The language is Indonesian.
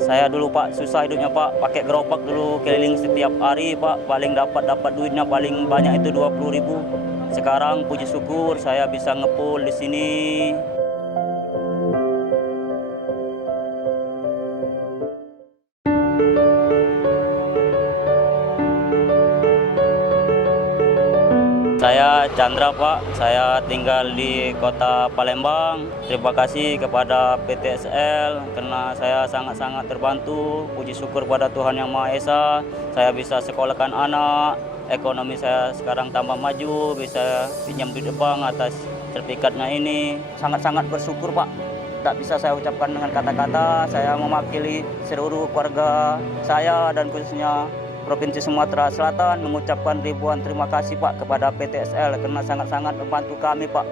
Saya dulu Pak susah hidupnya Pak, pakai gerobak dulu keliling setiap hari Pak, paling dapat duitnya paling banyak itu 20.000. Sekarang puji syukur saya bisa ngepul di sini. Saya Chandra Pak, saya tinggal di kota Palembang. Terima kasih kepada PTSL karena saya sangat-sangat terbantu. Puji syukur pada Tuhan Yang Maha Esa, saya bisa sekolahkan anak. Ekonomi saya sekarang tambah maju, bisa pinjam duit bank atas sertifikatnya ini. Sangat-sangat bersyukur Pak. Tak bisa saya ucapkan dengan kata-kata, saya mewakili seluruh keluarga saya dan khususnya Provinsi Sumatera Selatan mengucapkan ribuan terima kasih Pak kepada PTSL karena sangat-sangat membantu kami Pak.